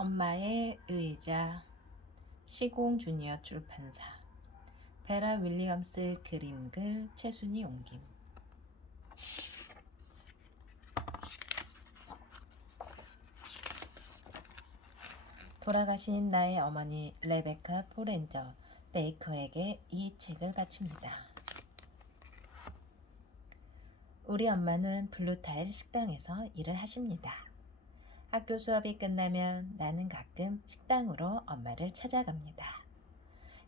엄마의 의자. 시공 주니어 출판사. 베라 윌리엄스 그림글, 최순희 옮김. 돌아가신 나의 어머니 레베카 포렌저 베이커에게 이 책을 바칩니다. 우리 엄마는 블루타일 식당에서 일을 하십니다. 학교 수업이 끝나면 나는 가끔 식당으로 엄마를 찾아갑니다.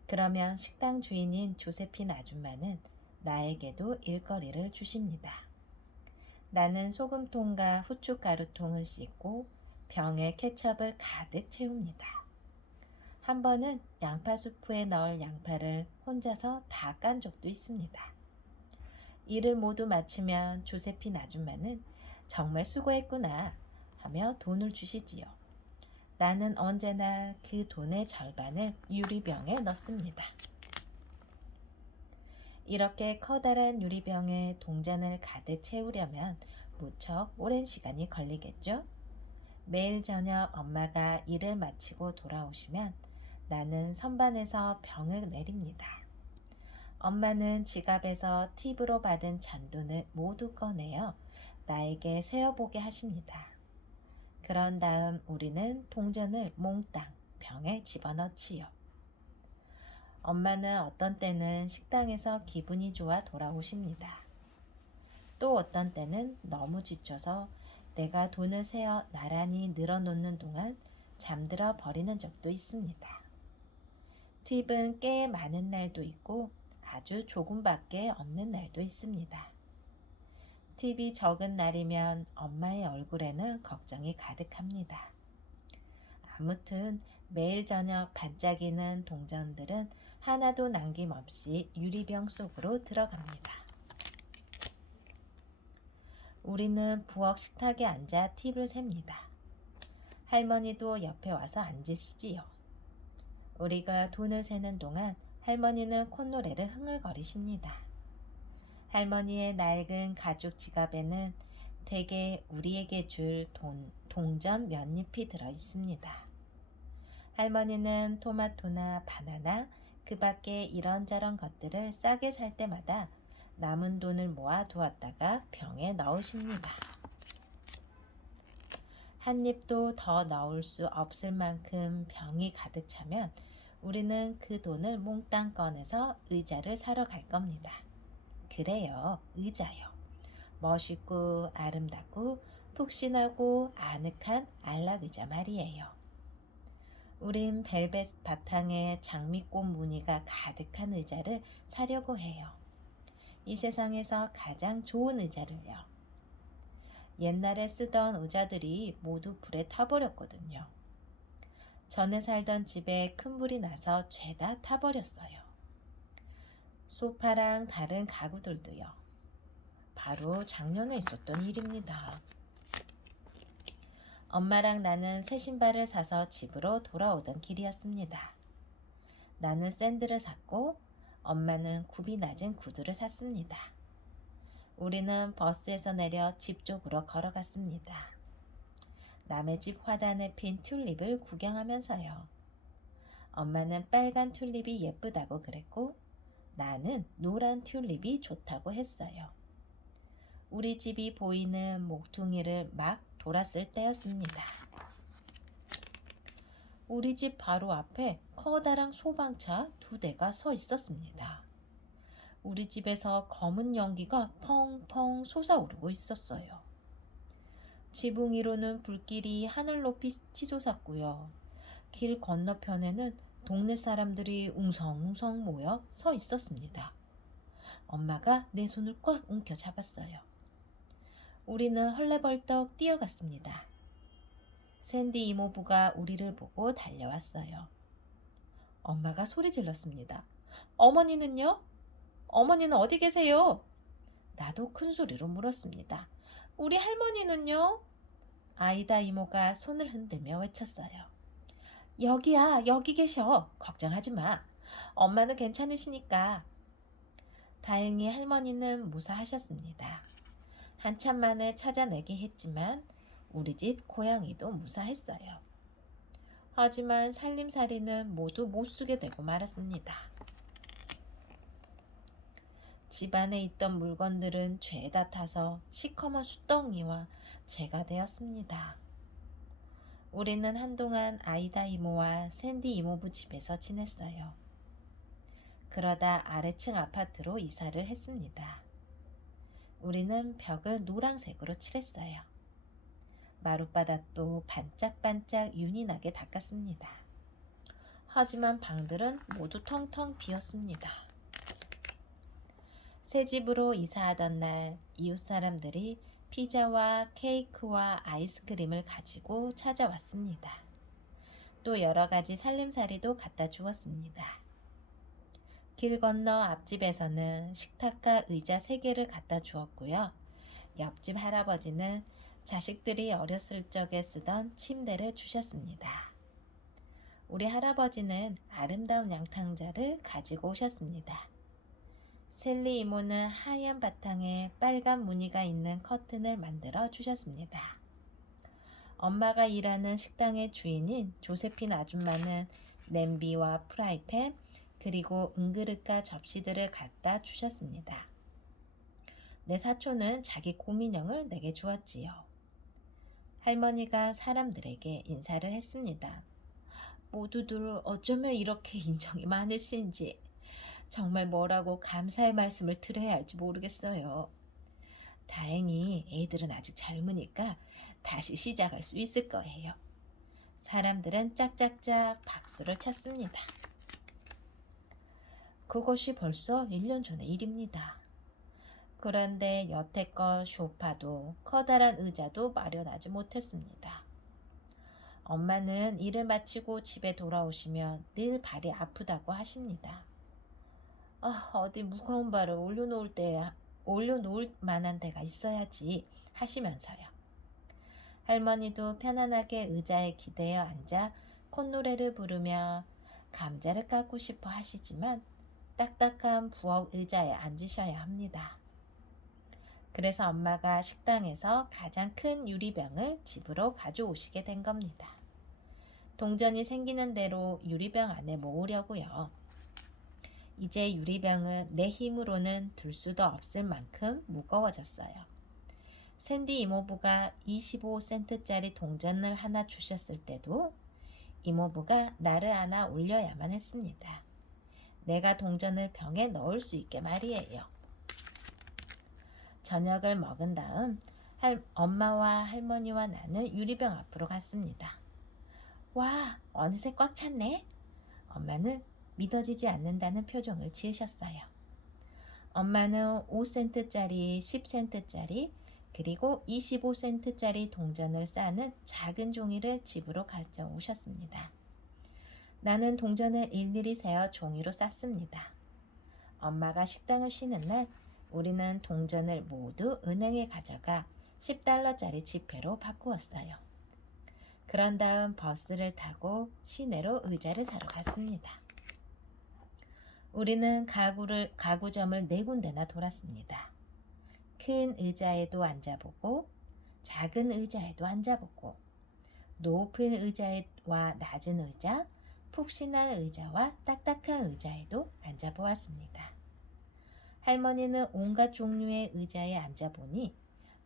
그러면 식당 주인인 조세핀 아줌마는 나에게도 일거리를 주십니다. 나는 소금통과 후춧가루통을 씻고 병에 케첩을 가득 채웁니다. 한 번은 양파 수프에 넣을 양파를 혼자서 다 깐 적도 있습니다. 일을 모두 마치면 조세핀 아줌마는 정말 수고했구나 하며 돈을 주시지요. 나는 언제나 그 돈의 절반을 유리병에 넣습니다. 이렇게 커다란 유리병에 동전을 가득 채우려면 무척 오랜 시간이 걸리겠죠? 매일 저녁 엄마가 일을 마치고 돌아오시면 나는 선반에서 병을 내립니다. 엄마는 지갑에서 팁으로 받은 잔돈을 모두 꺼내어 나에게 세어보게 하십니다. 그런 다음 우리는 동전을 몽땅 병에 집어넣지요. 엄마는 어떤 때는 식당에서 기분이 좋아 돌아오십니다. 또 어떤 때는 너무 지쳐서 내가 돈을 세어 나란히 늘어놓는 동안 잠들어 버리는 적도 있습니다. 팁은 꽤 많은 날도 있고 아주 조금밖에 없는 날도 있습니다. 팁이 적은 날이면 엄마의 얼굴에는 걱정이 가득합니다. 아무튼 매일 저녁 반짝이는 동전들은 하나도 남김없이 유리병 속으로 들어갑니다. 우리는 부엌 식탁에 앉아 팁을 셉니다. 할머니도 옆에 와서 앉으시지요. 우리가 돈을 세는 동안 할머니는 콧노래를 흥얼거리십니다. 할머니의 낡은 가죽 지갑에는 대개 우리에게 줄 동전 몇 잎이 들어 있습니다. 할머니는 토마토나 바나나, 그 밖에 이런저런 것들을 싸게 살 때마다 남은 돈을 모아 두었다가 병에 넣으십니다. 한 입도 더 넣을 수 없을 만큼 병이 가득 차면 우리는 그 돈을 몽땅 꺼내서 의자를 사러 갈 겁니다. 그래요, 의자요. 멋있고 아름답고 푹신하고 아늑한 안락의자 말이에요. 우린 벨벳 바탕에 장미꽃 무늬가 가득한 의자를 사려고 해요. 이 세상에서 가장 좋은 의자를요. 옛날에 쓰던 의자들이 모두 불에 타버렸거든요. 전에 살던 집에 큰 불이 나서 죄다 타버렸어요. 소파랑 다른 가구들도요. 바로 작년에 있었던 일입니다. 엄마랑 나는 새 신발을 사서 집으로 돌아오던 길이었습니다. 나는 샌들을 샀고 엄마는 굽이 낮은 구두를 샀습니다. 우리는 버스에서 내려 집 쪽으로 걸어갔습니다. 남의 집 화단에 핀 튤립을 구경하면서요. 엄마는 빨간 튤립이 예쁘다고 그랬고 나는 노란 튤립이 좋다고 했어요. 우리 집이 보이는 목퉁이를 막 돌았을 때였습니다. 우리 집 바로 앞에 커다란 소방차 2대가 서 있었습니다. 우리 집에서 검은 연기가 펑펑 솟아오르고 있었어요. 지붕 위로는 불길이 하늘 높이 치솟았고요. 길 건너편에는 동네 사람들이 웅성웅성 모여 서 있었습니다. 엄마가 내 손을 꽉 움켜 잡았어요. 우리는 헐레벌떡 뛰어갔습니다. 샌디 이모부가 우리를 보고 달려왔어요. 엄마가 소리 질렀습니다. 어머니는요? 어머니는 어디 계세요? 나도 큰 소리로 물었습니다. 우리 할머니는요? 아이다 이모가 손을 흔들며 외쳤어요. 여기야, 여기 계셔. 걱정하지 마. 엄마는 괜찮으시니까. 다행히 할머니는 무사하셨습니다. 한참 만에 찾아내긴 했지만 우리 집 고양이도 무사했어요. 하지만 살림살이는 모두 못쓰게 되고 말았습니다. 집안에 있던 물건들은 죄다 타서 시커먼 숫덩이와 재가 되었습니다. 우리는 한동안 아이다 이모와 샌디 이모부 집에서 지냈어요. 그러다 아래층 아파트로 이사를 했습니다. 우리는 벽을 노란색으로 칠했어요. 마룻바닥도 반짝반짝 윤이 나게 닦았습니다. 하지만 방들은 모두 텅텅 비었습니다. 새 집으로 이사하던 날 이웃 사람들이 피자와 케이크와 아이스크림을 가지고 찾아왔습니다. 또 여러 가지 살림살이도 갖다 주었습니다. 길 건너 앞집에서는 식탁과 의자 3개를 갖다 주었고요. 옆집 할아버지는 자식들이 어렸을 적에 쓰던 침대를 주셨습니다. 우리 할아버지는 아름다운 양탕자를 가지고 오셨습니다. 셀리 이모는 하얀 바탕에 빨간 무늬가 있는 커튼을 만들어 주셨습니다. 엄마가 일하는 식당의 주인인 조세핀 아줌마는 냄비와 프라이팬 그리고 은그릇과 접시들을 갖다 주셨습니다. 내 사촌은 자기 곰인형을 내게 주었지요. 할머니가 사람들에게 인사를 했습니다. 모두들 어쩌면 이렇게 인정이 많으신지 정말 뭐라고 감사의 말씀을 드려야 할지 모르겠어요. 다행히 애들은 아직 젊으니까 다시 시작할 수 있을 거예요. 사람들은 짝짝짝 박수를 쳤습니다. 그것이 벌써 1년 전의 일입니다. 그런데 여태껏 소파도 커다란 의자도 마련하지 못했습니다. 엄마는 일을 마치고 집에 돌아오시면 늘 발이 아프다고 하십니다. 어디 무거운 발을 올려놓을 만한 데가 있어야지 하시면서요. 할머니도 편안하게 의자에 기대어 앉아 콧노래를 부르며 감자를 깎고 싶어 하시지만 딱딱한 부엌 의자에 앉으셔야 합니다. 그래서 엄마가 식당에서 가장 큰 유리병을 집으로 가져오시게 된 겁니다. 동전이 생기는 대로 유리병 안에 모으려고요. 이제 유리병은 내 힘으로는 들 수도 없을 만큼 무거워졌어요. 샌디 이모부가 25센트짜리 동전을 하나 주셨을 때도 이모부가 나를 안아 올려야만 했습니다. 내가 동전을 병에 넣을 수 있게 말이에요. 저녁을 먹은 다음 엄마와 할머니와 나는 유리병 앞으로 갔습니다. 와, 어느새 꽉 찼네. 엄마는 믿어지지 않는다는 표정을 지으셨어요. 엄마는 5센트짜리, 10센트짜리, 그리고 25센트짜리 동전을 쌓는 작은 종이를 집으로 가져오셨습니다. 나는 동전을 일일이 세어 종이로 쌌습니다. 엄마가 식당을 쉬는 날 우리는 동전을 모두 은행에 가져가 10달러짜리 지폐로 바꾸었어요. 그런 다음 버스를 타고 시내로 의자를 사러 갔습니다. 우리는 가구점을 4군데나 돌았습니다. 큰 의자에도 앉아보고 작은 의자에도 앉아보고 높은 의자와 낮은 의자, 푹신한 의자와 딱딱한 의자에도 앉아보았습니다. 할머니는 온갖 종류의 의자에 앉아보니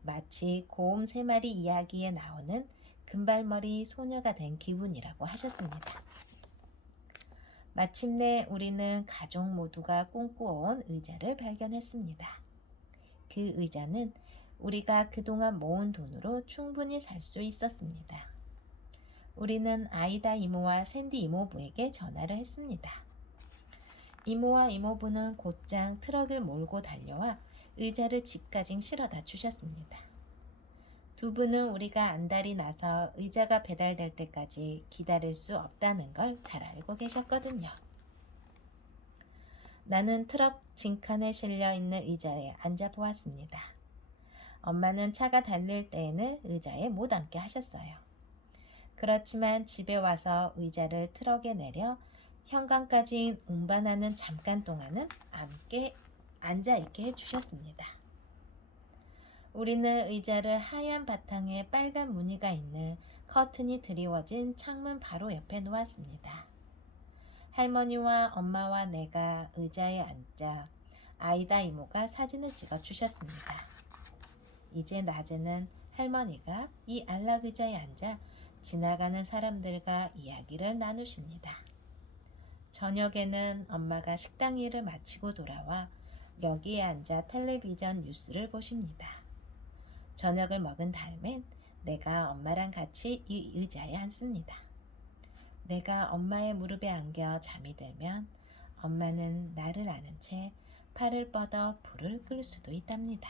마치 곰 3마리 이야기에 나오는 금발머리 소녀가 된 기분이라고 하셨습니다. 마침내 우리는 가족 모두가 꿈꿔온 의자를 발견했습니다. 그 의자는 우리가 그동안 모은 돈으로 충분히 살 수 있었습니다. 우리는 아이다 이모와 샌디 이모부에게 전화를 했습니다. 이모와 이모부는 곧장 트럭을 몰고 달려와 의자를 집까지 실어다 주셨습니다. 두 분은 우리가 안달이 나서 의자가 배달될 때까지 기다릴 수 없다는 걸 잘 알고 계셨거든요. 나는 트럭 진칸에 실려 있는 의자에 앉아보았습니다. 엄마는 차가 달릴 때에는 의자에 못 앉게 하셨어요. 그렇지만 집에 와서 의자를 트럭에 내려 현관까지 운반하는 잠깐 동안은 함께 앉아있게 해주셨습니다. 우리는 의자를 하얀 바탕에 빨간 무늬가 있는 커튼이 드리워진 창문 바로 옆에 놓았습니다. 할머니와 엄마와 내가 의자에 앉자 아이다 이모가 사진을 찍어 주셨습니다. 이제 낮에는 할머니가 이 안락의자에 앉아 지나가는 사람들과 이야기를 나누십니다. 저녁에는 엄마가 식당 일을 마치고 돌아와 여기에 앉아 텔레비전 뉴스를 보십니다. 저녁을 먹은 다음엔 내가 엄마랑 같이 이 의자에 앉습니다. 내가 엄마의 무릎에 안겨 잠이 들면 엄마는 나를 안은 채 팔을 뻗어 불을 끌 수도 있답니다.